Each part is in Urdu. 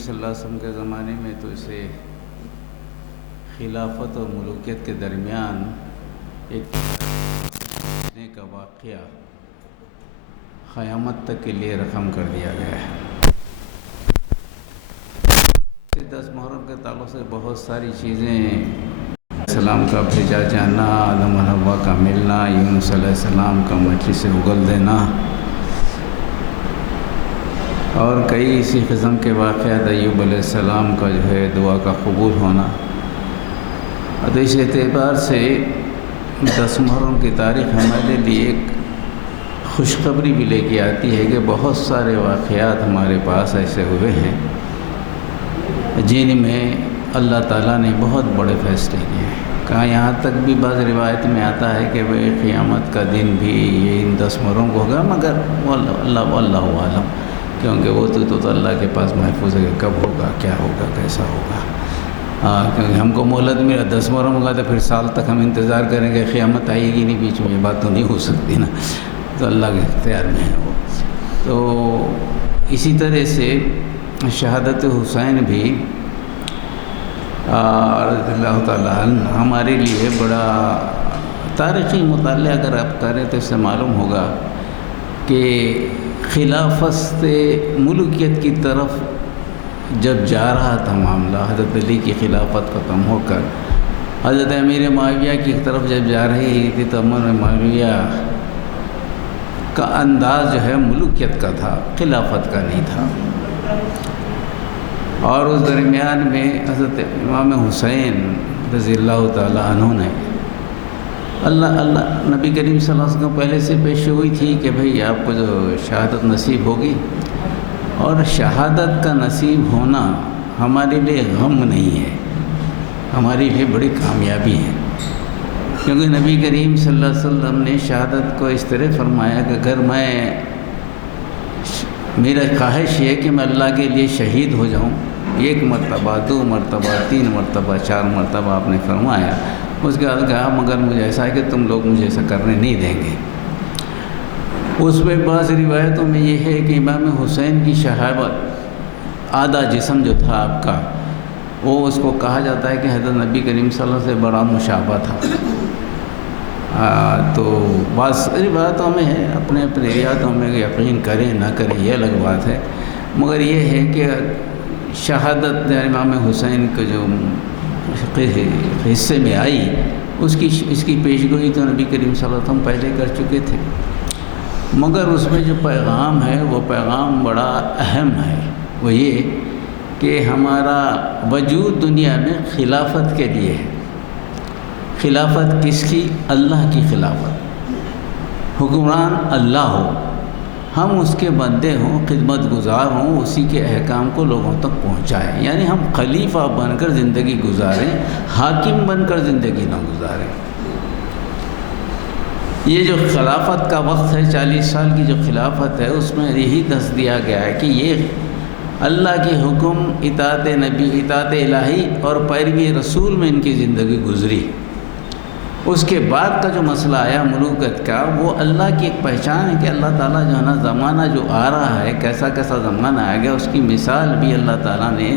صلی اللہ علیہ وسلم کے زمانے میں تو اسے خلافت اور ملوکیت کے درمیان ایک کا واقعہ قیامت تک کے لیے رقم کر دیا گیا ہے۔ 10 محرم کے تعلق سے بہت ساری چیزیں، السلام کا بھیجا جانا، آدم و حوا کا ملنا، یونس علیہ السلام کا مٹی سے اگل دینا، اور کئی اسی قسم کے واقعات، ایوب علیہ السلام کا جو ہے دعا کا قبول ہونا۔ اور اس اعتبار سے 10 محرم کی تاریخ ہمارے لیے ایک خوشخبری بھی لے کے آتی ہے کہ بہت سارے واقعات ہمارے پاس ایسے ہوئے ہیں جن میں اللہ تعالیٰ نے بہت بڑے فیصلے کیے ہیں۔ کہاں یہاں تک بھی بعض روایت میں آتا ہے کہ وہ قیامت کا دن بھی یہ ان 10 محرم کو ہوگا، مگر اللہ عالم، کیونکہ وہ تو اللہ کے پاس محفوظ ہے کہ کب ہوگا، کیا ہوگا، کیسا ہوگا۔ کیونکہ ہم کو مہلت ملا 10 محرم ہوگا تو پھر سال تک ہم انتظار کریں گے، قیامت آئے گی نہیں، بیچ میں یہ بات تو نہیں ہو سکتی نا، تو اللہ کے اختیار میں ہے وہ۔ تو اسی طرح سے شہادت حسین بھی رضی اللہ تعالیٰ عنہ ہمارے لیے بڑا تاریخی مطالعہ اگر آپ کریں تو اس سے معلوم ہوگا کہ خلافت ملوکیت کی طرف جب جا رہا تھا معاملہ، حضرت علی کی خلافت ختم ہو کر حضرت امیر معاویہ کی طرف جب جا رہی تھی تو امیر معاویہ کا انداز جو ہے ملوکیت کا تھا، خلافت کا نہیں تھا۔ اور اس درمیان میں حضرت امام حسین رضی اللہ تعالیٰ عنہ نے اللہ نبی کریم صلی اللہ علیہ وسلم پہلے سے پیش ہوئی تھی کہ بھئی آپ کو جو شہادت نصیب ہوگی، اور شہادت کا نصیب ہونا ہمارے لیے غم نہیں ہے، ہمارے لیے بڑی کامیابی ہے، کیونکہ نبی کریم صلی اللہ علیہ وسلم نے شہادت کو اس طرح فرمایا کہ اگر میرا خواہش یہ کہ میں اللہ کے لیے شہید ہو جاؤں، 1 مرتبہ 2 مرتبہ 3 مرتبہ 4 مرتبہ آپ نے فرمایا، اس کے بعد کہا مگر مجھے ایسا ہے کہ تم لوگ مجھے ایسا کرنے نہیں دیں گے۔ اس میں بعض روایتوں میں یہ ہے کہ امام حسین کی شہادت آدھا جسم جو تھا آپ کا، وہ اس کو کہا جاتا ہے کہ حضرت نبی کریم صلی اللہ علیہ وسلم سے بڑا مشابہ تھا۔ تو بعض روایتوں میں ہے، اپنے روایتوں میں یقین کریں نہ کریں یہ الگ بات ہے، مگر یہ ہے کہ شہادت امام حسین کے جو حصے میں آئی اس کی پیشگوئی تو نبی کریم صلی اللہ علیہ وسلم پہلے کر چکے تھے، مگر اس میں جو پیغام ہے وہ پیغام بڑا اہم ہے، وہ یہ کہ ہمارا وجود دنیا میں خلافت کے لیے ہے۔ خلافت کس کی؟ اللہ کی خلافت، حکمران اللہ ہو، ہم اس کے بندے ہوں، خدمت گزار ہوں، اسی کے احکام کو لوگوں تک پہنچائیں، یعنی ہم خلیفہ بن کر زندگی گزاریں، حاکم بن کر زندگی نہ گزاریں۔ یہ جو خلافت کا وقت ہے، 40 سال کی جو خلافت ہے، اس میں یہی دس دیا گیا ہے کہ یہ اللہ کے حکم، اطاعت نبی، اطاعت الہی اور پیروی رسول میں ان کی زندگی گزری۔ اس کے بعد کا جو مسئلہ آیا ملوکت کا، وہ اللہ کی ایک پہچان ہے کہ اللہ تعالیٰ جو ہے نا زمانہ جو آ رہا ہے، کیسا کیسا زمانہ آ گیا، اس کی مثال بھی اللہ تعالیٰ نے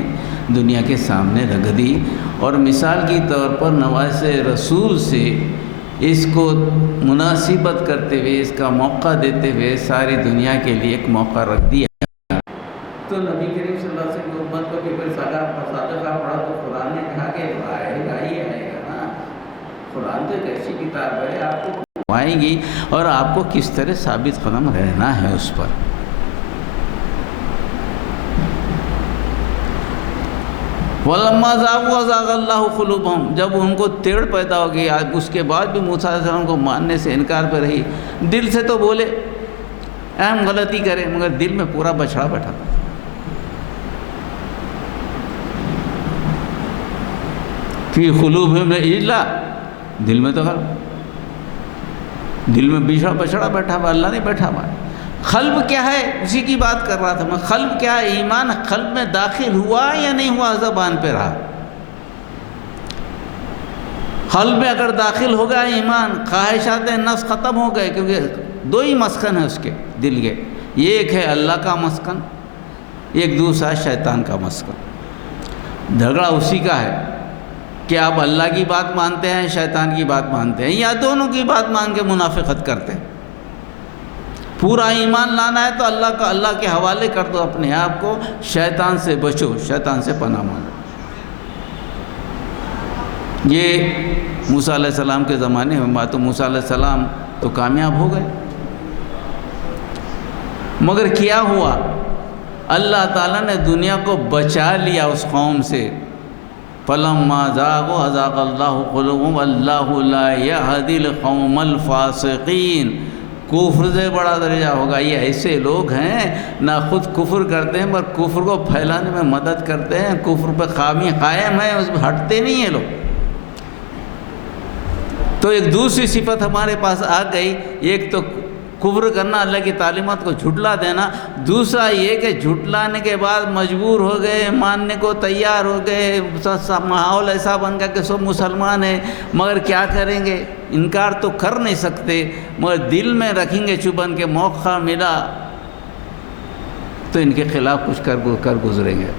دنیا کے سامنے رکھ دی، اور مثال کی طور پر نواز رسول سے اس کو مناسبت کرتے ہوئے، اس کا موقع دیتے ہوئے ساری دنیا کے لیے ایک موقع رکھ دیا۔ تو نبی کریم صلی اللہ علیہ وسلم کی امت کو کہ پھر صادقہ پڑھا تو قرآن نے کہا کہ آئے گا ہی آئے گا نا، قرآن تو ایک ایسی کتاب ہے آپ کو آئیں گی، اور آپ کو کس طرح ثابت قدم رہنا ہے اس پر۔ وَلَمَّا زَاغُوا أَزَاغَ اللَّهُ قُلُوبَهُمْ، جب ان کو ٹیڑھ پیدا ہو گئی، اس کے بعد بھی موسیٰ علیہ السلام کو ماننے سے انکار پہ رہی، دل سے تو بولے، اہم غلطی کرے، مگر دل میں پورا بچھڑا بیٹھا۔ فی قلوبہم عجلا، دل میں تو دل میں بچھڑا بیٹھا ہوا، اللہ نہیں بیٹھا ہوا۔ قلب کیا ہے، اسی کی بات کر رہا تھا میں، قلب کیا ہے، ایمان قلب میں داخل ہوا یا نہیں ہوا، زبان پہ رہا۔ قلب میں اگر داخل ہو گیا ایمان، خواہشات نفس ختم ہو گئے، کیونکہ 2 ہی مسکن ہیں اس کے دل کے، ایک ہے اللہ کا مسکن، ایک دوسرا شیطان کا مسکن۔ جھگڑا اسی کا ہے کہ آپ اللہ کی بات مانتے ہیں، شیطان کی بات مانتے ہیں، یا دونوں کی بات مان کے منافقت کرتے ہیں۔ پورا ایمان لانا ہے تو اللہ کے حوالے کر دو اپنے آپ کو، شیطان سے بچو، شیطان سے پناہ مانگو۔ یہ موسیٰ علیہ السلام کے زمانے میں تو موسیٰ علیہ السلام تو کامیاب ہو گئے، مگر کیا ہوا؟ اللہ تعالیٰ نے دنیا کو بچا لیا اس قوم سے۔ فَلَمَّا زَاغُوا أَزَاغَ اللَّهُ قُلُوبَهُمْ وَاللَّهُ لَا يَهْدِي الْقَوْمَ الْفَاسِقِينَ۔ کفر سے بڑا درجہ ہوگا، یہ ایسے لوگ ہیں نہ خود کفر کرتے ہیں پر کفر کو پھیلانے میں مدد کرتے ہیں، کفر پہ قائم ہیں، اس میں ہٹتے نہیں ہیں لوگ۔ تو ایک دوسری صفت ہمارے پاس آ گئی، ایک تو کفر کرنا، اللہ کی تعلیمات کو جھٹلا دینا، دوسرا یہ کہ جھٹلانے کے بعد مجبور ہو گئے، ماننے کو تیار ہو گئے، ماحول ایسا بن گیا کہ سب مسلمان ہیں، مگر کیا کریں گے؟ انکار تو کر نہیں سکتے، مگر دل میں رکھیں گے چبھن کے موقع ملا تو ان کے خلاف کچھ کر گزریں گے۔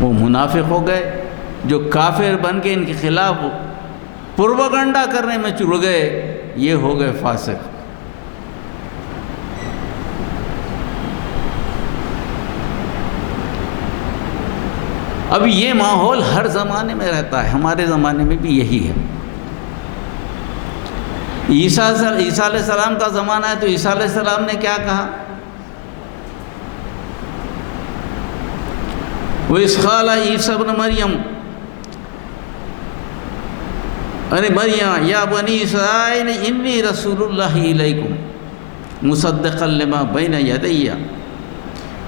وہ منافق ہو گئے جو کافر بن کے ان کے خلاف پروپیگنڈا کرنے میں چڑ گئے، یہ ہو گئے فاسق۔ اب یہ ماحول ہر زمانے میں رہتا ہے، ہمارے زمانے میں بھی یہی ہے۔ عیسیٰ علیہ السلام کا زمانہ ہے تو عیسیٰ علیہ السلام نے کیا کہا؟ وَإِذْ قَالَ عِيسَى ابْنُ مَرْيَمَ ارے مریم یا بنی اسرائیل انی رسول اللہ علیکم مصدقا لما بین یدی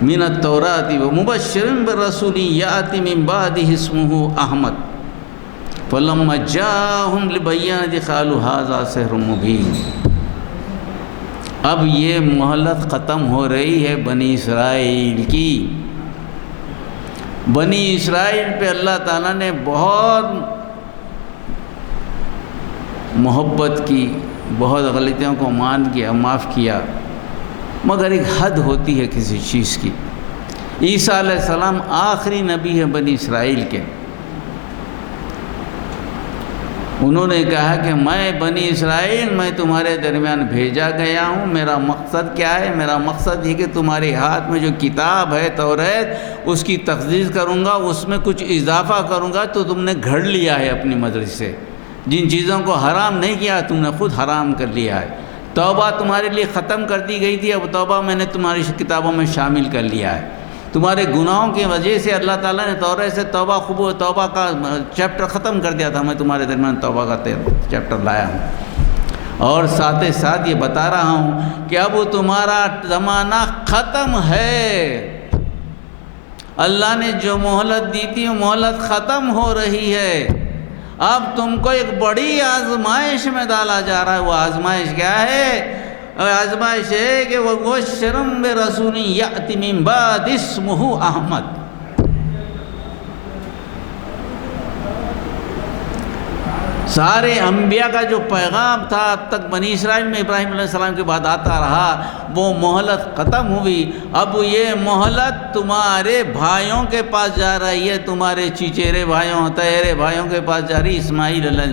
من التوراۃ ومبشرا برسول یأتی من بعدہ اسمہ احمد فلما جاءہم للبینۃ قالوا ھذا سحر مبین۔ اب یہ مہلت ختم ہو رہی ہے بنی اسرائیل کی۔ بنی اسرائیل پہ اللہ تعالیٰ نے بہت محبت کی، بہت غلطیوں کو مان کیا، معاف کیا، مگر ایک حد ہوتی ہے کسی چیز کی۔ عیسیٰ علیہ السلام آخری نبی ہے بنی اسرائیل کے۔ انہوں نے کہا کہ میں بنی اسرائیل، میں تمہارے درمیان بھیجا گیا ہوں، میرا مقصد کیا ہے؟ میرا مقصد یہ کہ تمہارے ہاتھ میں جو کتاب ہے توریت، اس کی تخصیص کروں گا، اس میں کچھ اضافہ کروں گا تو تم نے گھڑ لیا ہے اپنی مدرسے سے۔ جن چیزوں کو حرام نہیں کیا تم نے خود حرام کر لیا ہے۔ توبہ تمہارے لیے ختم کر دی گئی تھی، اب توبہ میں نے تمہاری کتابوں میں شامل کر لیا ہے۔ تمہارے گناہوں کی وجہ سے اللہ تعالیٰ نے توریت سے توبہ کا چیپٹر ختم کر دیا تھا، میں تمہارے درمیان توبہ کا چیپٹر لایا ہوں، اور ساتھ ہی ساتھ یہ بتا رہا ہوں کہ اب تمہارا زمانہ ختم ہے۔ اللہ نے جو مہلت دی تھی وہ مہلت ختم ہو رہی ہے۔ اب تم کو ایک بڑی آزمائش میں ڈالا جا رہا ہے۔ وہ آزمائش کیا ہے؟ آزمائش ہے کہ وَبَشِّرًا بِرَسُولٍ يَأْتِي مِن بَعْدِ اسْمُهُ احمد۔ سارے انبیاء کا جو پیغام تھا اب تک بنی اسرائیل میں ابراہیم علیہ السلام کے بعد آتا رہا، وہ مہلت ختم ہوئی۔ اب یہ مہلت تمہارے بھائیوں کے پاس جا رہی ہے، تمہارے چچیرے بھائیوں، تہرے بھائیوں کے پاس جا رہی،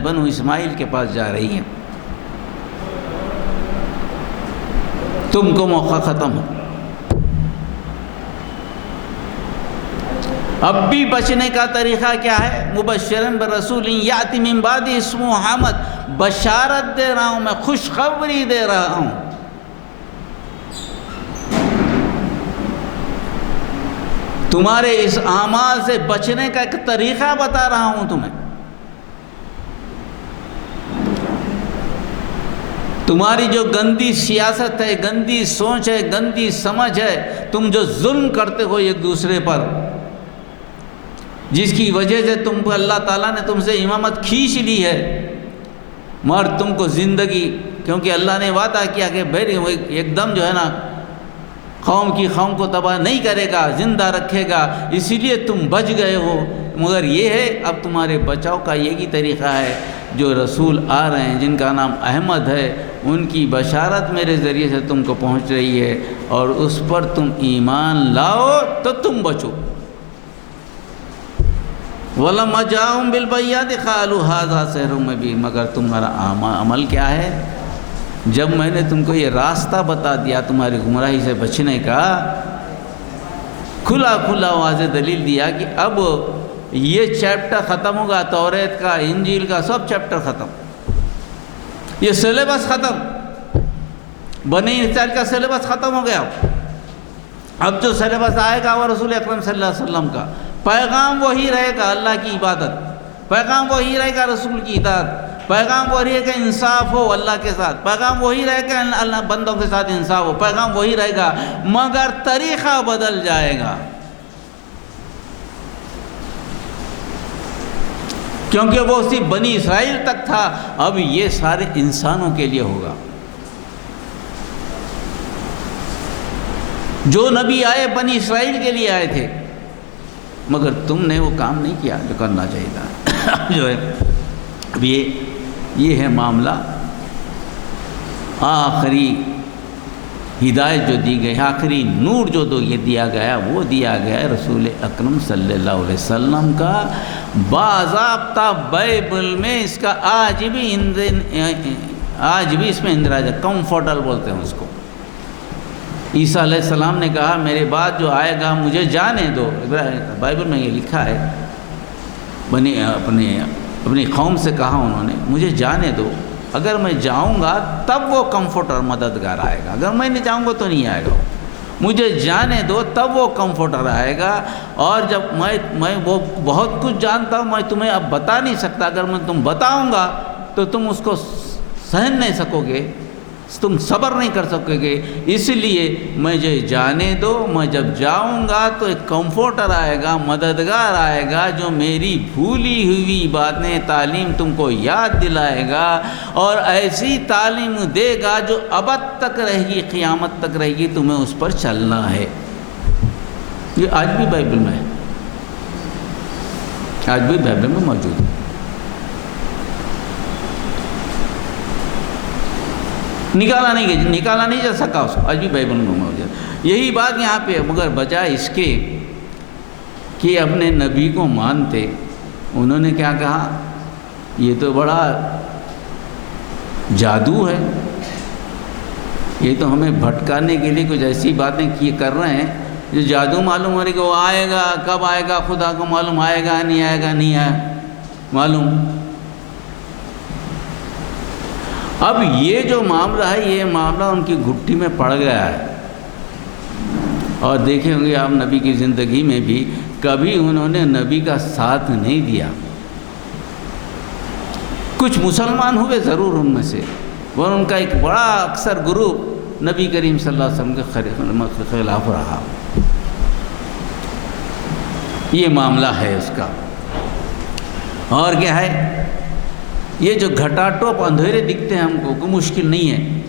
بنو اسماعیل کے پاس جا رہی ہے۔ تم کو موقع ختم ہے۔ اب بھی بچنے کا طریقہ کیا ہے؟ مبشرا برسول یاتی من بعد اسمہ احمد، بشارت دے رہا ہوں، میں خوشخبری دے رہا ہوں۔ تمہارے اس اعمال سے بچنے کا ایک طریقہ بتا رہا ہوں تمہیں۔ تمہاری جو گندی سیاست ہے، گندی سوچ ہے، گندی سمجھ ہے، تم جو ظلم کرتے ہو ایک دوسرے پر، جس کی وجہ سے تم کو اللہ تعالیٰ نے تم سے امامت کھینچ لی ہے، مگر تم کو زندگی، کیونکہ اللہ نے وعدہ کیا کہ ایک دم جو ہے نا قوم کو تباہ نہیں کرے گا، زندہ رکھے گا، اسی لیے تم بچ گئے ہو۔ مگر یہ ہے اب تمہارے بچاؤ کا یہی طریقہ ہے، جو رسول آ رہے ہیں جن کا نام احمد ہے، ان کی بشارت میرے ذریعے سے تم کو پہنچ رہی ہے، اور اس پر تم ایمان لاؤ تو تم بچو۔ وَلَمَّا جَاءَهُم بِالْبَيِّنَاتِ قَالُوا هَٰذَا سِحْرٌ مُّبِينٌ، مگر تمہارا عمل کیا ہے؟ جب میں نے تم کو یہ راستہ بتا دیا تمہاری گمراہی سے بچنے کا، کھلا کھلا واضح دلیل دیا کہ اب یہ چیپٹر ختم ہوگا، توریت کا، انجیل کا، سب چیپٹر ختم، یہ سلیبس ختم، بنی اسرائیل کا سلیبس ختم ہو گیا۔ اب جو سلیبس آئے گا وہ رسول اکرم صلی اللہ علیہ وسلم کا پیغام وہی رہے گا، اللہ کی عبادت، پیغام وہی رہے گا، رسول کی اطاعت، پیغام وہی رہے گا، انصاف ہو اللہ کے ساتھ، پیغام وہی رہے گا، اللہ بندوں کے ساتھ انصاف ہو، پیغام وہی رہے گا، مگر طریقہ بدل جائے گا، کیونکہ وہ صرف بنی اسرائیل تک تھا، اب یہ سارے انسانوں کے لیے ہوگا۔ جو نبی آئے بنی اسرائیل کے لیے آئے تھے، مگر تم نے وہ کام نہیں کیا جو کرنا چاہیے تھا۔ جو ہے اب یہ ہے معاملہ، آخری ہدایت جو دی گئی، آخری نور جو یہ دیا گیا، وہ دیا گیا رسول اکرم صلی اللہ علیہ وسلم کا، باضابطہ بائبل میں اس کا آج بھی اس میں اندراج ہے، کمفرٹل بولتے ہیں اس کو۔ عیسیٰ علیہ السلام نے کہا میرے بعد جو آئے گا مجھے جانے دو، بائبل میں یہ لکھا ہے، اپنی قوم سے کہا انہوں نے مجھے جانے دو، اگر میں جاؤں گا تب وہ کمفرٹر مددگار آئے گا، اگر میں نہیں جاؤں گا تو نہیں آئے گا، مجھے جانے دو تب وہ کمفرٹر آئے گا، اور جب میں وہ بہت کچھ جانتا ہوں، میں تمہیں اب بتا نہیں سکتا، اگر میں تم بتاؤں گا تو تم اس کو سہن نہیں سکو گے، تم صبر نہیں کر سکو گے، اس لیے مجھے جانے دو، میں جب جاؤں گا تو ایک کمفرٹر آئے گا، مددگار آئے گا، جو میری بھولی ہوئی باتیں تعلیم تم کو یاد دلائے گا، اور ایسی تعلیم دے گا جو ابد تک رہے گی، قیامت تک رہے گی، تمہیں اس پر چلنا ہے۔ یہ آج بھی بائبل میں ہے، آج بھی بائبل میں موجود ہے، نکالا نہیں جا سکا اس کو، آج بھی بائبل میں موجود ہے۔ یہی بات یہاں پہ، مگر بجائے اس کے کہ اپنے نبی کو مانتے، انہوں نے کیا کہا، یہ تو بڑا جادو ہے، یہ تو ہمیں بھٹکانے کے لیے کچھ ایسی باتیں کر رہے ہیں جو جادو معلوم ہو رہی کہ وہ آئے گا، کب آئے گا خدا کو معلوم، آئے گا نہیں آئے معلوم۔ اب یہ جو معاملہ ہے، یہ معاملہ ان کی گھٹی میں پڑ گیا ہے، اور دیکھیں ہوں گے آپ نبی کی زندگی میں بھی کبھی انہوں نے نبی کا ساتھ نہیں دیا۔ کچھ مسلمان ہوئے ضرور ان میں سے، اور ان کا ایک بڑا اکثر گروپ نبی کریم صلی اللہ علیہ وسلم کے خلاف رہا۔ یہ معاملہ ہے اس کا، اور کیا ہے، یہ جو گھٹا ٹوپ اندھیرے دکھتے ہیں ہم کو، کوئی مشکل نہیں ہے،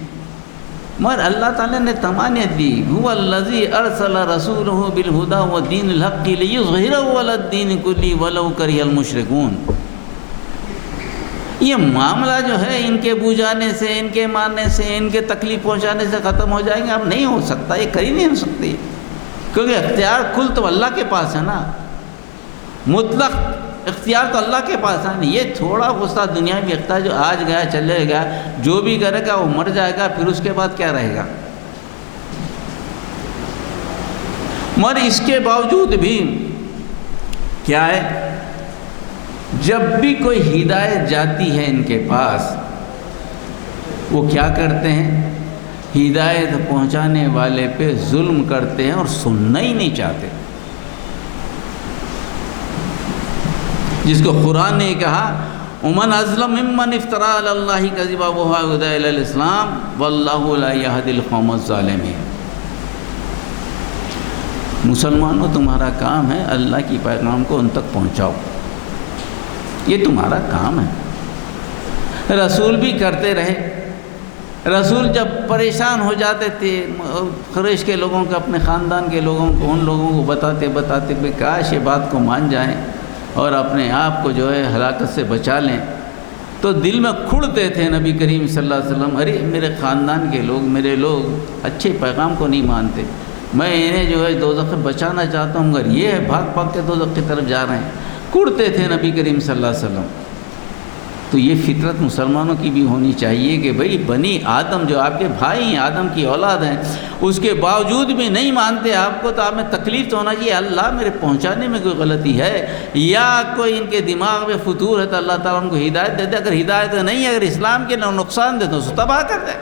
مگر اللہ تعالیٰ نے تمانیت دی، هو الذی ارسل رسولہ بالہدی ودین الحق لیظہرہ علی الدین کلہ ولو کرہ المشرکون۔ یہ معاملہ جو ہے ان کے بجانے سے، ان کے ماننے سے، ان کے تکلیف پہنچانے سے ختم ہو جائیں گے، اب نہیں ہو سکتا، یہ کہیں نہیں ہو سکتی، کیونکہ اختیار کل تو اللہ کے پاس ہے نا، مطلق اختیار تو اللہ کے پاس ہے۔ یہ تھوڑا غصہ دنیا میں اختیار جو آج گیا چلے گا، جو بھی کرے گا وہ مر جائے گا، پھر اس کے بعد کیا رہے گا۔ مگر اس کے باوجود بھی کیا ہے، جب بھی کوئی ہدایت جاتی ہے ان کے پاس، وہ کیا کرتے ہیں، ہدایت پہنچانے والے پہ ظلم کرتے ہیں اور سننا ہی نہیں چاہتے، جس کو قرآن نے کہا وَمَنْ أَظْلَمُ مِمَّنِ افْتَرَىٰ عَلَى اللَّهِ كَذِبًا وَهُوَ يَدْعُو إِلَى الْإِسْلَامِ وَاللَّهُ لَا يَهْدِي الْقَوْمَ الظَّالِمِينَ۔ مسلمانوں، تمہارا کام ہے اللہ کی پیغام کو ان تک پہنچاؤ، یہ تمہارا کام ہے۔ رسول بھی کرتے رہے، رسول جب پریشان ہو جاتے تھے، قریش کے لوگوں کو، اپنے خاندان کے لوگوں کو، ان لوگوں کو بتاتے کہ کاش یہ بات کو مان جائیں اور اپنے آپ کو جو ہے ہلاکت سے بچا لیں، تو دل میں کھڑتے تھے نبی کریم صلی اللہ علیہ وسلم، ارے میرے خاندان کے لوگ، میرے لوگ اچھے پیغام کو نہیں مانتے، میں انہیں جو ہے دوزخ سے بچانا چاہتا ہوں، مگر یہ ہے بھاگ بھاگ کے دوزخ کی طرف جا رہے ہیں، کھڑتے تھے نبی کریم صلی اللہ علیہ وسلم۔ تو یہ فطرت مسلمانوں کی بھی ہونی چاہیے کہ بھئی بنی آدم جو آپ کے بھائی ہیں، آدم کی اولاد ہیں، اس کے باوجود بھی نہیں مانتے آپ کو، تو آپ میں تکلیف تو ہونا چاہیے، اللہ میرے پہنچانے میں کوئی غلطی ہے یا کوئی ان کے دماغ میں فتور ہے تو اللہ تعالیٰ ان کو ہدایت دے دے، اگر ہدایت نہیں ہے، اگر اسلام کے نقصان دے تو اسے تباہ کر دے۔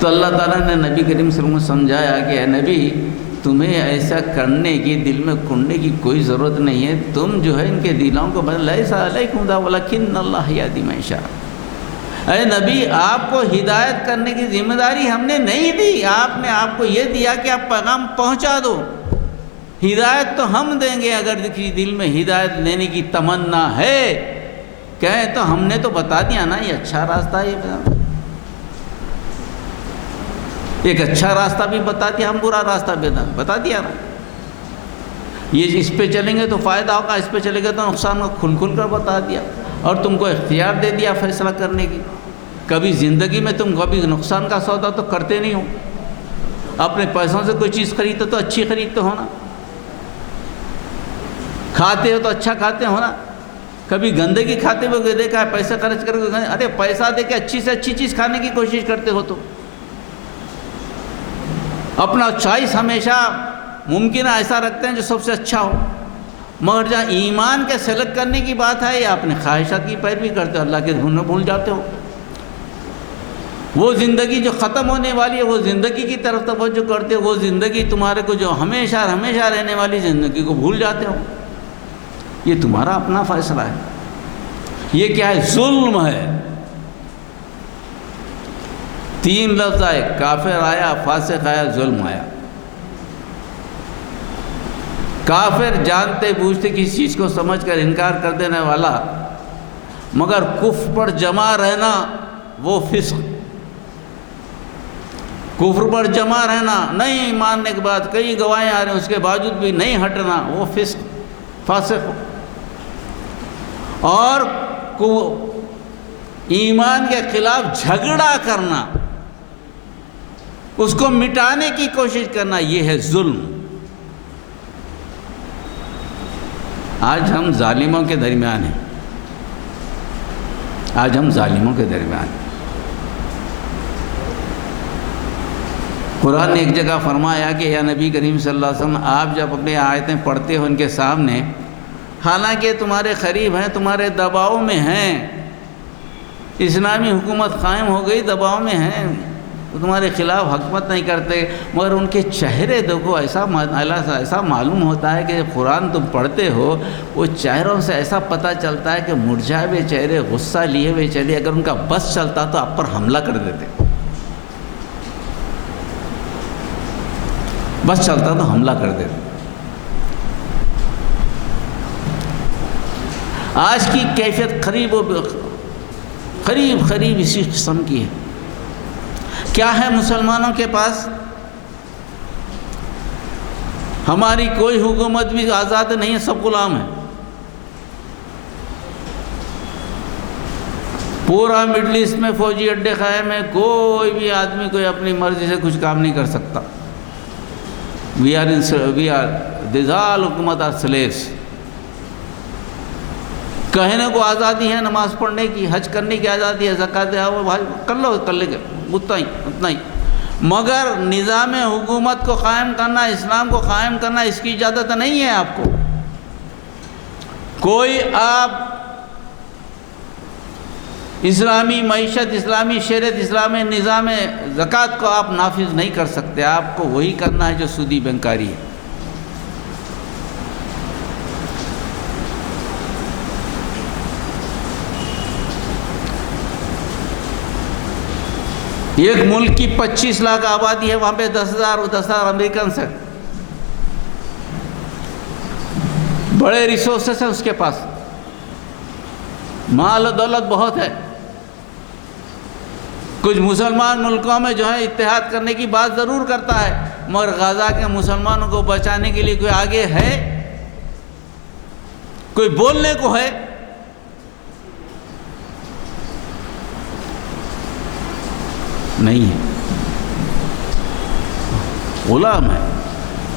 تو اللہ تعالیٰ نے نبی کریم صلی اللہ علیہ وسلم کو سمجھایا کہ اے نبی، تمہیں ایسا کرنے کی، دل میں کھڑنے کی کوئی ضرورت نہیں ہے، تم جو ہے ان کے دلوں کو لیس علیکم ہدیٰ ولکن اللہ یہدی من یشاء۔ اے نبی، آپ کو ہدایت کرنے کی ذمہ داری ہم نے نہیں دی، آپ نے آپ کو یہ دیا کہ آپ پیغام پہنچا دو، ہدایت تو ہم دیں گے۔ اگر کسی دل میں ہدایت لینے کی تمنا ہے کہیں تو ہم نے تو بتا دیا نا، یہ اچھا راستہ ہے، یہ ایک اچھا راستہ بھی بتا دیا، ہم برا راستہ بھی بتا دیا نا، یہ اس پہ چلیں گے تو فائدہ ہوگا، اس پہ چلیں گے تو نقصان کو کھل کھل کر بتا دیا، اور تم کو اختیار دے دیا فیصلہ کرنے کی۔ کبھی زندگی میں تم کبھی نقصان کا سودا تو کرتے نہیں ہو، اپنے پیسوں سے کوئی چیز خریدتے تو اچھی خریدتے ہو نا، کھاتے ہو تو اچھا کھاتے ہو نا، کبھی گندگی کھاتے ہوئے دیکھا ہے، پیسے خرچ کر کے، ارے پیسہ دے کے اچھی سے اچھی چیز کھانے کی کوشش کرتے ہو، تو اپنا چوائس ہمیشہ ممکن ہے ایسا رکھتے ہیں جو سب سے اچھا ہو، مگر جہاں ایمان کے سلک کرنے کی بات ہے یا اپنے خواہشات کی پیروی کرتے ہو، اللہ کے دھن میں بھول جاتے ہو۔ وہ زندگی جو ختم ہونے والی ہے، وہ زندگی کی طرف توجہ کرتے ہو، وہ زندگی تمہارے کو جو ہمیشہ ہمیشہ رہنے والی زندگی کو بھول جاتے ہو۔ یہ تمہارا اپنا فیصلہ ہے، یہ کیا ہے؟ ظلم ہے۔ تین لفظ آئے، کافر آیا، فاسق آیا، ظلم آیا۔ کافر جانتے بوجھتے کسی چیز کو سمجھ کر انکار کر دینے والا، مگر کفر پر جمع رہنا وہ فسق۔ کفر پر جمع رہنا، نہیں ماننے کے بعد کئی گواہیں آ رہے ہیں اس کے باوجود بھی نہیں ہٹنا، وہ فسق، فاسق۔ اور ایمان کے خلاف جھگڑا کرنا، اس کو مٹانے کی کوشش کرنا، یہ ہے ظلم۔ آج ہم ظالموں کے درمیان ہیں، آج ہم ظالموں کے درمیان ہیں۔ قرآن نے ایک جگہ فرمایا کہ یا نبی کریم صلی اللہ علیہ وسلم، آپ جب اپنی آیتیں پڑھتے ہو ان کے سامنے، حالانکہ تمہارے قریب ہیں، تمہارے دباؤ میں ہیں، اسلامی حکومت قائم ہو گئی، دباؤ میں ہیں، تمہارے خلاف حکومت نہیں کرتے، مگر ان کے چہرے دیکھو، ایسا معلوم ہوتا ہے کہ قرآن تم پڑھتے ہو، وہ چہروں سے ایسا پتہ چلتا ہے کہ مرجھائے ہوئے چہرے، غصہ لیے ہوئے چہرے، اگر ان کا بس چلتا تو آپ پر حملہ کر دیتے، بس چلتا تو حملہ کر دیتے۔ آج کی کیفیت قریب اسی قسم کی ہے۔ کیا ہے مسلمانوں کے پاس؟ ہماری کوئی حکومت بھی آزاد نہیں ہے، سب غلام ہیں۔ پورا مڈل ایسٹ میں فوجی اڈے قائم ہیں، کوئی بھی آدمی کوئی اپنی مرضی سے کچھ کام نہیں کر سکتا۔ these all حکومت are slaves۔ کہنے کو آزادی ہے، نماز پڑھنے کی، حج کرنے کی آزادی ہے، زکوٰۃ کر لو، کر لے گا، اتنا ہی، مگر نظام حکومت کو قائم کرنا، اسلام کو قائم کرنا، اس کی اجازت نہیں ہے آپ کو۔ کوئی آپ اسلامی معیشت، اسلامی شریعت، اسلامی نظام زکوٰۃ کو آپ نافذ نہیں کر سکتے، آپ کو وہی کرنا ہے جو سودی بینکاری ہے۔ ایک ملک کی 25 لاکھ آبادی ہے، وہاں پہ 10,000 امریکنس ہیں، بڑے ریسورسز ہیں اس کے پاس، مال و دولت بہت ہے۔ کچھ مسلمان ملکوں میں جو ہے اتحاد کرنے کی بات ضرور کرتا ہے، مگر غزہ کے مسلمانوں کو بچانے کے لیے کوئی آگے ہے؟ کوئی بولنے کو ہے؟ نہیں ہے، غلام ہے۔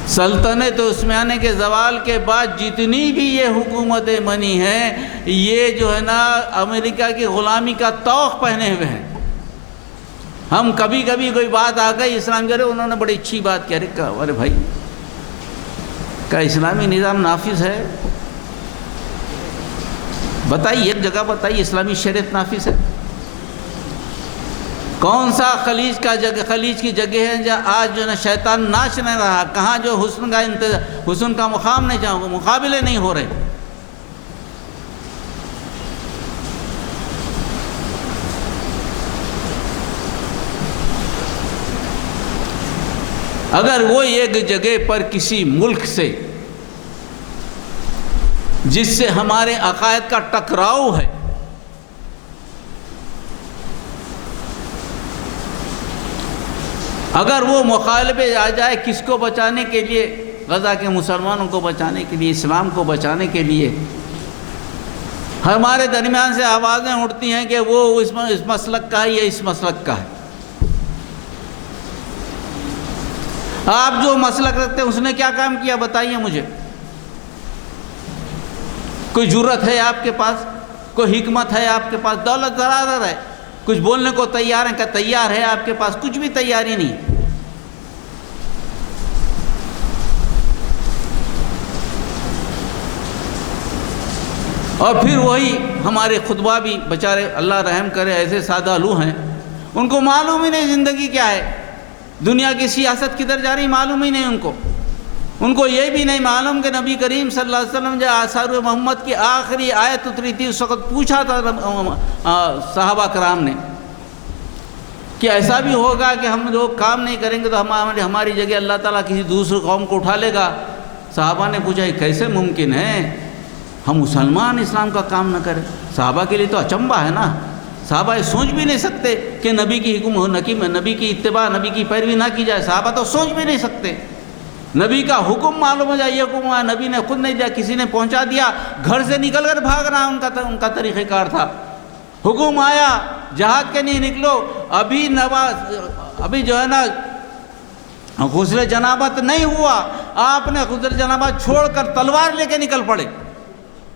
سلطنت عثمانیہ کے زوال کے بعد جتنی بھی یہ حکومتیں بنی ہیں، یہ جو ہے نا امریکہ کی غلامی کا طوق پہنے ہوئے ہیں۔ ہم کبھی کبھی کوئی بات آ گئی اسلام کے، انہوں نے بڑی اچھی بات کہہ رکھا، ارے بھائی کیا اسلامی نظام نافذ ہے؟ بتائیے، ایک جگہ بتائیے اسلامی شریعت نافذ ہے؟ کون سا خلیج کی جگہ ہے جہاں آج جو ہے نا شیطان ناچ نہیں رہا؟ کہاں جو حسن کا مقابلے نہیں ہو رہے؟ اگر وہ ایک جگہ پر کسی ملک سے جس سے ہمارے عقائد کا ٹکراؤ ہے، اگر وہ مخالفے آ جائے کس کو بچانے کے لیے؟ غزہ کے مسلمانوں کو بچانے کے لیے، اسلام کو بچانے کے لیے، ہمارے درمیان سے آوازیں اٹھتی ہیں کہ وہ اس مسلک کا ہے یا اس مسلک کا ہے۔ آپ جو مسلک رکھتے ہیں اس نے کیا کام کیا بتائیے مجھے؟ کوئی جرت ہے آپ کے پاس؟ کوئی حکمت ہے آپ کے پاس؟ دولت زرادر ہے، کچھ بولنے کو تیار ہیں کہ تیار ہے آپ کے پاس؟ کچھ بھی تیاری نہیں۔ اور پھر وہی ہمارے خطبہ بھی بیچارے اللہ رحم کرے ایسے سادہ لو ہیں، ان کو معلوم ہی نہیں زندگی کیا ہے، دنیا کی سیاست کدھر جا رہی معلوم ہی نہیں ان کو یہ بھی نہیں معلوم کہ نبی کریم صلی اللہ علیہ وسلم جب آثار محمد کی آخری آیت اتری تھی اس وقت پوچھا تھا صحابہ کرام نے کہ ایسا بھی ہوگا کہ ہم لوگ کام نہیں کریں گے تو ہماری جگہ اللہ تعالیٰ کسی دوسرے قوم کو اٹھا لے گا۔ صحابہ نے پوچھا یہ کیسے ممکن ہے، ہم مسلمان اسلام کا کام نہ کریں؟ صحابہ کے لیے تو اچنبھا ہے نا، صحابہ یہ سوچ بھی نہیں سکتے کہ نبی کی نبی کی اتباع، نبی کی پیروی نہ کی جائے۔ صحابہ تو سوچ بھی نہیں سکتے، نبی کا حکم معلوم ہو جائے، یہ حکم ہوا، نبی نے خود نہیں دیا، کسی نے پہنچا دیا، گھر سے نکل کر بھاگ رہا ان کا طریقہ کار تھا۔ حکم آیا جہاد کے لیے نکلو، ابھی جو ہے نا غسل جنابت نہیں ہوا، آپ نے غسل جنابت چھوڑ کر تلوار لے کے نکل پڑے،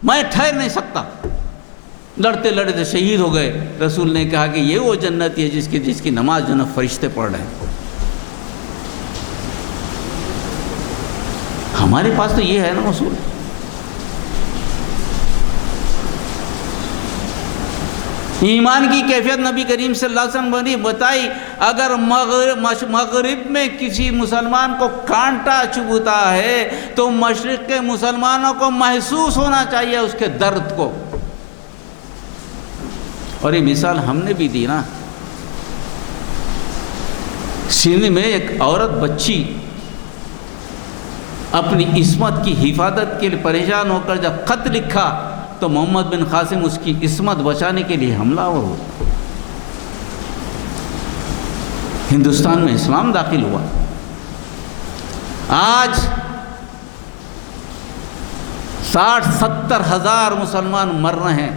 میں ٹھہر نہیں سکتا، لڑتے لڑتے شہید ہو گئے۔ رسول نے کہا کہ یہ وہ جنتی ہے جس کی نماز جو نا فرشتے پڑھ رہے ہیں۔ ہمارے پاس تو یہ ہے نا اصول۔ ایمان کی کیفیت نبی کریم صلی اللہ علیہ وسلم نے بتائی، اگر مغرب میں کسی مسلمان کو کانٹا چبھتا ہے تو مشرق کے مسلمانوں کو محسوس ہونا چاہیے اس کے درد کو۔ اور یہ مثال ہم نے بھی دی نا، سندھ میں ایک عورت بچی اپنی عصمت کی حفاظت کے لیے پریشان ہو کر جب خط لکھا تو محمد بن قاسم اس کی عصمت بچانے کے لیے حملہ آور ہو۔ ہندوستان میں اسلام داخل ہوا، آج 60-70 ہزار مسلمان مر رہے ہیں،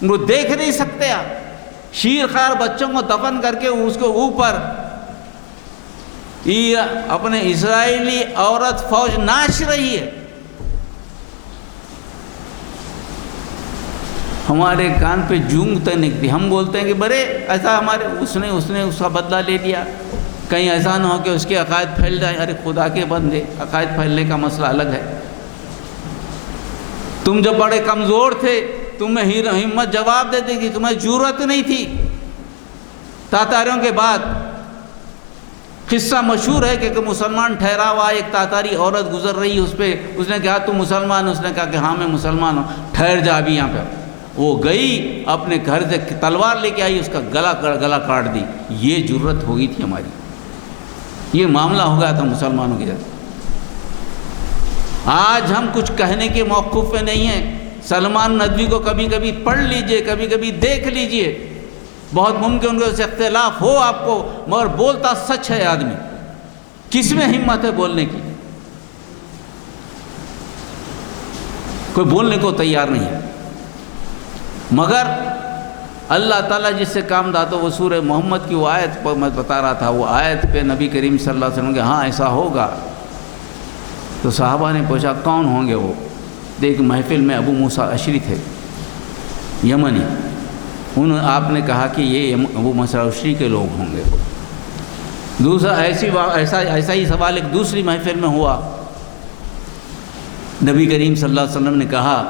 ان کو دیکھ نہیں سکتے آپ، شیرخوار بچوں کو دفن کر کے اس کے اوپر اپنے اسرائیلی عورت فوج ناچ رہی ہے۔ ہمارے کان پہ جونگتے نکلتی، ہم بولتے ہیں کہ برے ایسا ہمارے اس نے اس کا بدلہ لے لیا، کہیں ایسا نہ ہو کہ اس کے عقائد پھیل جائیں۔ ارے خدا کے بندے، عقائد پھیلنے کا مسئلہ الگ ہے۔ تم جب بڑے کمزور تھے تمہیں ہمت جواب دیتی تھی، تمہیں جرأت نہیں تھی۔ تاتاریوں کے بعد قصہ مشہور ہے کہ مسلمان ٹھہرا ہوا ایک تاتاری عورت گزر رہی، اس نے کہا تم مسلمان؟ اس نے کہا کہ ہاں میں مسلمان ہوں۔ ٹھہر جا ابھی یہاں پہ۔ وہ گئی اپنے گھر سے تلوار لے کے آئی، اس کا گلا کاٹ دی۔ یہ جرأت ہو گئی تھی ہماری، یہ معاملہ ہو گیا تھا مسلمانوں کی طرف۔ آج ہم کچھ کہنے کے موقف پہ نہیں ہیں۔ سلمان ندوی کو کبھی کبھی پڑھ لیجئے، کبھی کبھی دیکھ لیجئے، بہت ممکن ان سے اختلاف ہو آپ کو، مگر بولتا سچ ہے آدمی۔ کس میں ہمت ہے بولنے کی؟ کوئی بولنے کو تیار نہیں ہے، مگر اللہ تعالیٰ جس سے کام داتا وہ سورہ محمد کی وہ آیت پر میں بتا رہا تھا، وہ آیت پہ نبی کریم صلی اللہ علیہ وسلم کہ ہاں ایسا ہوگا، تو صحابہ نے پوچھا کون ہوں گے وہ؟ دیکھ محفل میں ابو موسیٰ اشعری تھے، یمنی، آپ نے کہا کہ یہ ابو موسیٰ اشعری کے لوگ ہوں گے۔ دوسرا ایسا ہی سوال ایک دوسری محفل میں ہوا، نبی کریم صلی اللہ علیہ وسلم نے کہا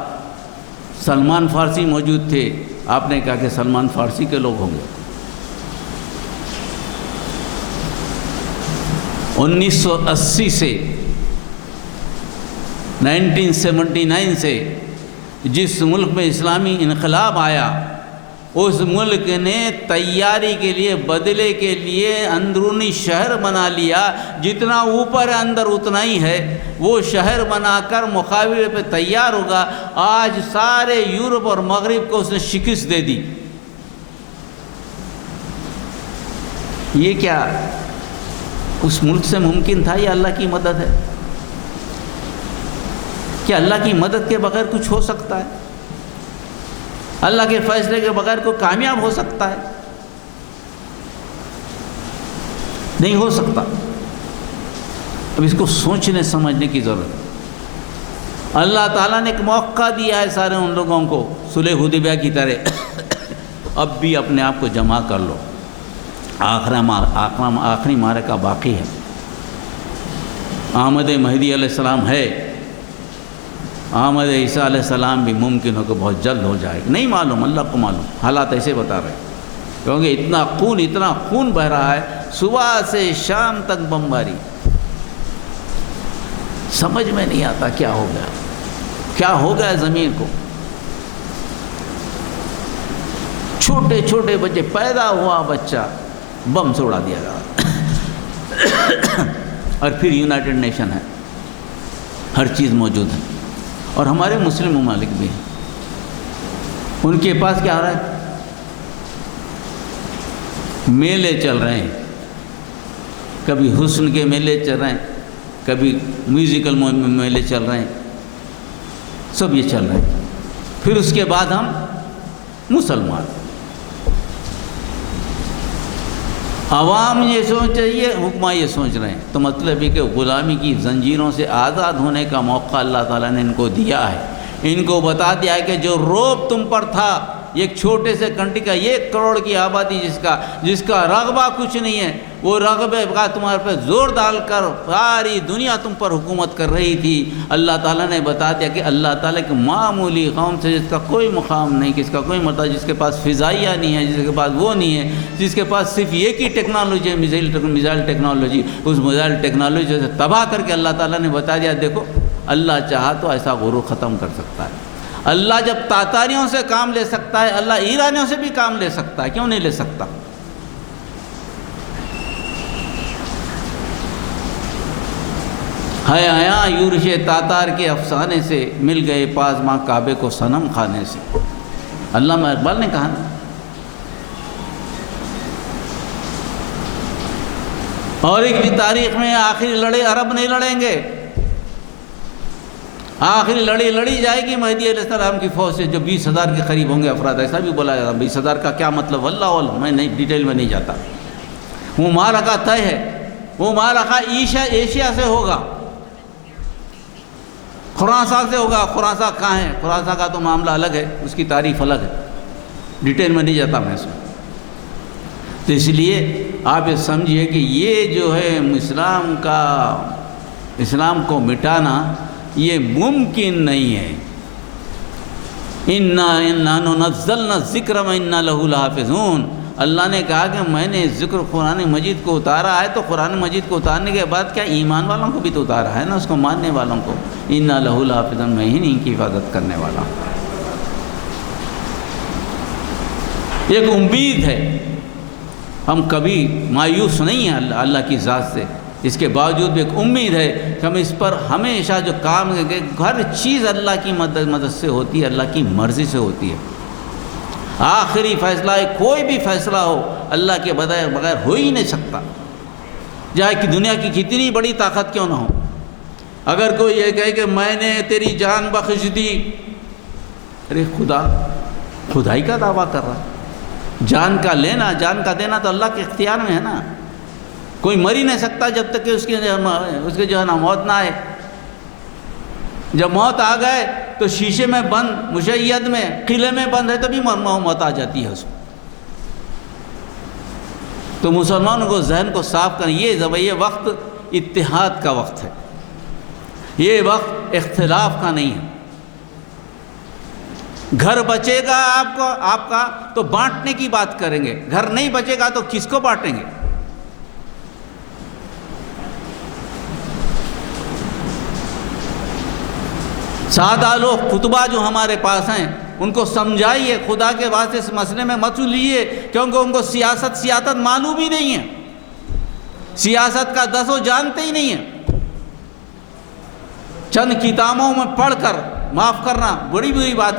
سلمان فارسی موجود تھے، آپ نے کہا کہ سلمان فارسی کے لوگ ہوں گے۔ 1980 سے 1979 سے جس ملک میں اسلامی انقلاب آیا، اس ملک نے تیاری کے لیے، بدلے کے لیے اندرونی شہر بنا لیا، جتنا اوپر اندر اتنا ہی ہے، وہ شہر بنا کر مقابلے پہ تیار ہوگا۔ آج سارے یورپ اور مغرب کو اس نے شکست دے دی۔ یہ کیا اس ملک سے ممکن تھا؟ یہ اللہ کی مدد ہے۔ کیا اللہ کی مدد کے بغیر کچھ ہو سکتا ہے؟ اللہ کے فیصلے کے بغیر کوئی کامیاب ہو سکتا ہے؟ نہیں ہو سکتا۔ اب اس کو سوچنے سمجھنے کی ضرورت ہے۔ اللہ تعالیٰ نے ایک موقع دیا ہے سارے ان لوگوں کو، صلح حدیبیہ کی طرح، اب بھی اپنے آپ کو جمع کر لو، آخری معرکہ باقی ہے۔ آمد مہدی علیہ السلام ہے، آمد عیسیٰ علیہ السلام بھی ممکن ہو کہ بہت جلد ہو جائے گا، نہیں معلوم، اللہ کو معلوم، حالات ایسے بتا رہے ہیں، کیونکہ اتنا خون بہہ رہا ہے، صبح سے شام تک بمباری، سمجھ میں نہیں آتا کیا ہو گیا، کیا ہو گیا زمین کو۔ چھوٹے چھوٹے بچے، پیدا ہوا بچہ بم سے اڑا دیا گیا، اور پھر یونائٹڈ نیشن ہے، ہر چیز موجود ہے، اور ہمارے مسلم ممالک بھی ہیں، ان کے پاس کیا آ رہا ہے؟ میلے چل رہے ہیں، کبھی حسن کے میلے چل رہے ہیں، کبھی میوزیکل میلے چل رہے ہیں، سب یہ چل رہے ہیں۔ پھر اس کے بعد ہم مسلمان، عوام یہ سوچ رہی ہے، حکماں یہ سوچ رہے ہیں، تو مطلب یہ کہ غلامی کی زنجیروں سے آزاد ہونے کا موقع اللہ تعالیٰ نے ان کو دیا ہے۔ ان کو بتا دیا ہے کہ جو روب تم پر تھا، ایک چھوٹے سے کنٹری کا 1 کروڑ کی آبادی جس کا رغبہ کچھ نہیں ہے، وہ رغبے کا تمہارے پہ زور ڈال کر ساری دنیا تم پر حکومت کر رہی تھی، اللہ تعالیٰ نے بتا دیا کہ اللہ تعالیٰ کی معمولی قوم سے، جس کا کوئی مقام نہیں، جس کا کوئی مرتبہ، جس کے پاس فضائیہ نہیں ہے، جس کے پاس وہ نہیں ہے، جس کے پاس صرف ایک ہی ٹیکنالوجی ہے، میزائل ٹیکنالوجی، اس میزائل ٹیکنالوجی سے تباہ کر کے اللہ تعالیٰ نے بتا دیا دیکھو اللہ چاہا تو ایسا غرور ختم کر سکتا ہے۔ اللہ جب تاتاریوں سے کام لے سکتا ہے، اللہ ایرانیوں سے بھی کام لے سکتا ہے، کیوں نہیں لے سکتا؟ ہے آیا یورش تاتار کے افسانے سے، مل گئے پازماں کعبے کو صنم خانے سے، علامہ اقبال نے کہا نا۔ اور ایک بھی تاریخ میں آخری لڑائی عرب نہیں لڑیں گے، آخری لڑائی لڑی جائے گی مہدی علیہ السلام کی فوج سے، جو 20,000 کے قریب ہوں گے افراد، ایسا بھی بولا جاتا ہے۔ 20,000 کا کیا مطلب، واللہ اعلم، میں نہیں ڈیٹیل میں نہیں جاتا۔ وہ معرکہ طے ہے، وہ معرکہ ایشیا سے ہوگا، خراسان سے ہوگا۔ خراسان کہاں ہے؟ خراسان کا تو معاملہ الگ ہے، اس کی تعریف الگ ہے، ڈیٹیل میں نہیں جاتا میں اس میں۔ تو اس لیے آپ یہ سمجھیے کہ یہ جو ہے اسلام کو مٹانا یہ ممکن نہیں ہے۔ اِنَّا نَزَّلْنَا الذِّكْرَ وَإِنَّا لَهُ لَحَافِظُونَ، اللہ نے کہا کہ میں نے ذکر قرآن مجید کو اتارا ہے، تو قرآن مجید کو اتارنے کے بعد کیا ایمان والوں کو بھی تو اتارا ہے نا، اس کو ماننے والوں کو۔ اِنَّا لَهُ لَحَافِظُونَ، میں ہی نہیں کی حفاظت کرنے والا ہوں۔ ایک امید ہے، ہم کبھی مایوس نہیں ہیں اللہ کی ذات سے، اس کے باوجود بھی ایک امید ہے کہ ہم اس پر ہمیشہ جو کام کریں، ہر چیز اللہ کی مدد سے ہوتی ہے، اللہ کی مرضی سے ہوتی ہے۔ آخری فیصلہ ہے، کوئی بھی فیصلہ ہو اللہ کے بغیر ہو ہی نہیں سکتا، چاہے کہ دنیا کی کتنی بڑی طاقت کیوں نہ ہو۔ اگر کوئی یہ کہے کہ میں نے تیری جان بخش دی، ارے خدائی کا دعویٰ کر رہا ہے۔ جان کا لینا، جان کا دینا تو اللہ کے اختیار میں ہے نا۔ کوئی مر ہی نہیں سکتا جب تک کہ اس کے جو ہے نا موت نہ آئے۔ جب موت آ گئے تو شیشے میں بند، مشید میں، قلعے میں بند ہے تبھی موت آ جاتی ہے اس کو۔ تو مسلمانوں کو ذہن کو صاف کریں، یہ وقت اتحاد کا وقت ہے، یہ وقت اختلاف کا نہیں ہے۔ گھر بچے گا آپ کا تو بانٹنے کی بات کریں گے، گھر نہیں بچے گا تو کس کو بانٹیں گے؟ سادہ لوگ خطبہ جو ہمارے پاس ہیں ان کو سمجھائیے، خدا کے واسطے اس مسئلے میں مت لیجیے، کیونکہ ان کو سیاست معلوم ہی نہیں ہے، سیاست کا دسو جانتے ہی نہیں ہیں۔ چند کتابوں میں پڑھ کر، معاف کرنا بڑی بات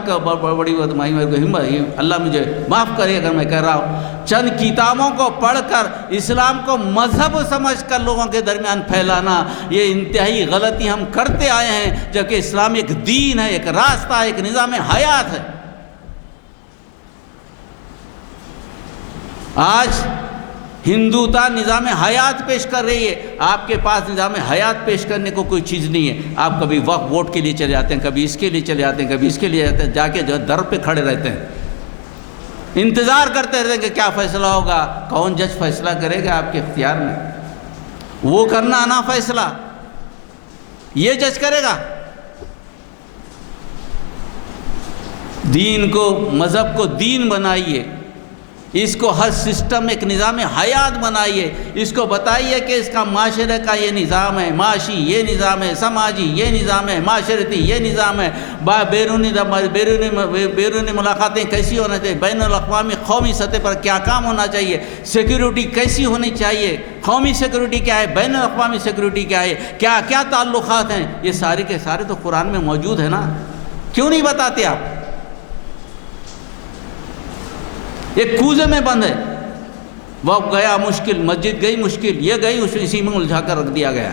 اللہ مجھے معاف کرے اگر میں کہہ رہا ہوں، چند کتابوں کو پڑھ کر اسلام کو مذہب سمجھ کر لوگوں کے درمیان پھیلانا، یہ انتہائی غلطی ہم کرتے آئے ہیں، جبکہ اسلام ایک دین ہے، ایک راستہ ہے، ایک نظام حیات ہے۔ آج ہندوتا نظام حیات پیش کر رہی ہے، آپ کے پاس نظام حیات پیش کرنے کو کوئی چیز نہیں ہے۔ آپ کبھی وقت ووٹ کے لیے چلے جاتے ہیں، کبھی اس کے لیے چلے جاتے ہیں، کبھی اس کے لیے جاتے ہیں، جا کے جو در پہ کھڑے رہتے ہیں، انتظار کرتے رہتے ہیں کہ کیا فیصلہ ہوگا، کون جج فیصلہ کرے گا آپ کے اختیار میں، وہ کرنا آنا فیصلہ یہ جج کرے گا۔ دین کو، مذہب کو دین بنائیے، اس کو ہر سسٹم ایک نظام حیات بنائیے، اس کو بتائیے کہ اس کا معاشرے کا یہ نظام ہے، معاشی یہ نظام ہے، سماجی یہ نظام ہے، معاشرتی یہ نظام ہے، بیرونی ملاقاتیں کیسی ہونا چاہیے، بین الاقوامی قومی سطح پر کیا کام ہونا چاہیے، سیکیورٹی کیسی ہونی چاہیے، قومی سیکیورٹی کیا ہے، بین الاقوامی سیکیورٹی کیا ہے، کیا کیا تعلقات ہیں، یہ سارے کے سارے تو قرآن میں موجود ہے نا، کیوں نہیں بتاتے آپ؟ ایک کوزے میں بند ہے، وقت گیا مشکل، مسجد گئی مشکل، یہ گئی اسی میں الجھا کر رکھ دیا گیا۔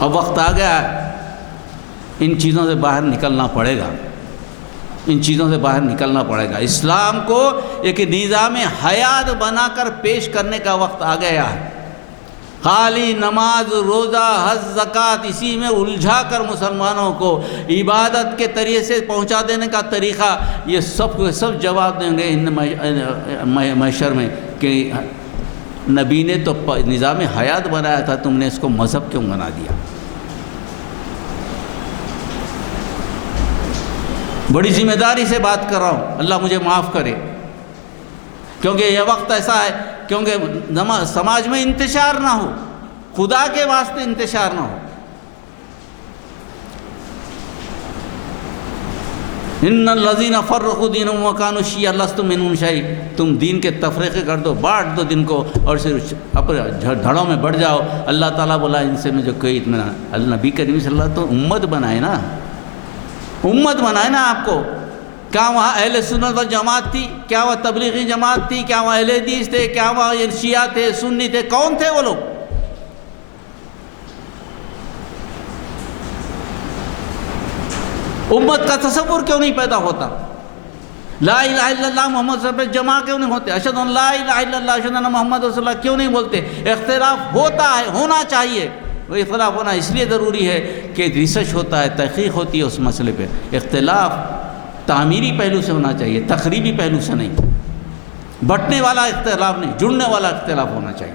اب وقت آ گیا، ان چیزوں سے باہر نکلنا پڑے گا، ان چیزوں سے باہر نکلنا پڑے گا۔ اسلام کو ایک نظام حیات بنا کر پیش کرنے کا وقت آ گیا ہے۔ خالی نماز، روزہ، حج، زکوٰۃ اسی میں الجھا کر مسلمانوں کو عبادت کے طریقے سے پہنچا دینے کا طریقہ، یہ سب جواب دیں گے محشر میں کہ نبی نے تو نظام حیات بنایا تھا، تم نے اس کو مذہب کیوں بنا دیا؟ بڑی ذمہ داری سے بات کر رہا ہوں، اللہ مجھے معاف کرے، کیونکہ یہ وقت ایسا ہے، کیونکہ سماج میں انتشار نہ ہو، خدا کے واسطے انتشار نہ ہو۔ ان الذین فرقوا دینہم وکانوا شیعا لست منہم شیء، تم دین کے تفریقے کر دو، بانٹ دو دن کو اور صرف اپنے دھڑوں میں بڑھ جاؤ۔ اللہ تعالیٰ بولا ان سے مجھے کوئی اطمینان، نبی کریم صلی اللہ علیہ وسلم تو امت بنائے نا، امت بنائے نا آپ کو۔ کیا وہاں اہل سنت و جماعت تھی؟ کیا وہ تبلیغی جماعت تھی؟ کیا وہاں اہل حدیث تھے؟ کیا وہاں شیعہ تھے، سنی تھے؟ کون تھے وہ لوگ؟ امت کا تصور کیوں نہیں پیدا ہوتا؟ لا الہ الا اللہ محمد صلی اللہ علیہ وسلم جمع کیوں نہیں ہوتے؟ اشہد ان لا الہ الا اللہ اشہد ان محمد رسول اللہ کیوں نہیں بولتے؟ اختلاف ہوتا ہے، ہونا چاہیے، وہ اختلاف ہونا اس لیے ضروری ہے کہ ریسرچ ہوتا ہے، تحقیق ہوتی ہے اس مسئلے پہ۔ اختلاف تعمیری پہلو سے ہونا چاہیے، تخریبی پہلو سے نہیں، بٹنے والا اختلاف نہیں، جڑنے والا اختلاف ہونا چاہیے،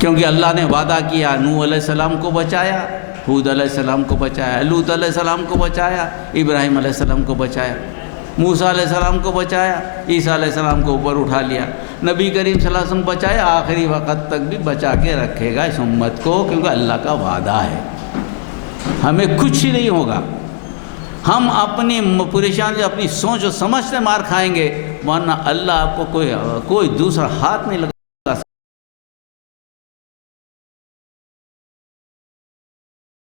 کیونکہ اللہ نے وعدہ کیا، نوح علیہ السلام کو بچایا، ہود علیہ السلام کو بچایا، لوط علیہ السلام کو بچایا، ابراہیم علیہ السلام کو بچایا، موسیٰ علیہ السلام کو بچایا، عیسیٰ علیہ السلام کو اوپر اٹھا لیا، نبی کریم صلی اللہ علیہ وسلم بچایا، آخری وقت تک بھی بچا کے رکھے گا اس امت کو، کیونکہ اللہ کا وعدہ ہے، ہمیں کچھ ہی نہیں ہوگا، ہم اپنی پریشانی اپنی سوچ و سمجھ سے مار کھائیں گے، ورنہ اللہ آپ کو کوئی دوسرا ہاتھ نہیں لگا۔